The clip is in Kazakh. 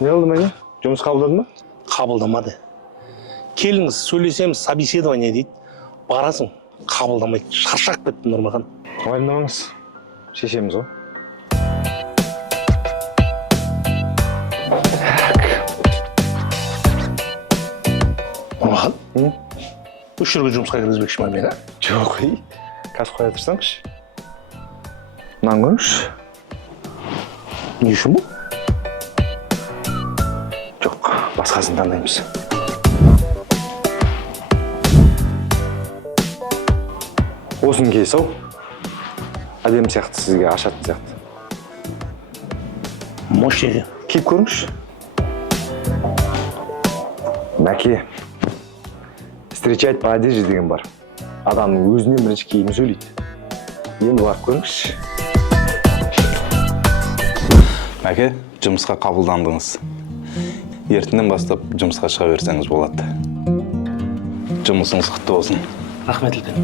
Не oldu Мәне? Жұмыс қабылдады ма? Қабылдамады. Келіңіз, сөйлесеміз, собеседование дейді. Барасың, қабылдамайды. Шаршап кетті Нұрмахан. Уайымдамаңыз. Шешеміз ғой. Нұрмахан? Үш жерге жұмысқа кіргізбекші ма мені? Жоқ, қазір қоя тұрсаңшы. Мынаны көріңізші. Не үшін бұл? Жоқ, басқасын таңдаймыз. Осыны киесіз ау. Әдемі сияқты сізге ашатын сияқты. Моше. Киіп көріңізші. Мәке, встречать по одежде деген бар. Адамның өзінен бірінші киімі сөйлейді. Енді барып көріңізші. Мәке, жұмысқа қабылдандыңыз. Ертеңнен бастап жұмысқа шыға берсеңіз болады. Жұмысыңыз құтты болсын. Рахмет үлкен.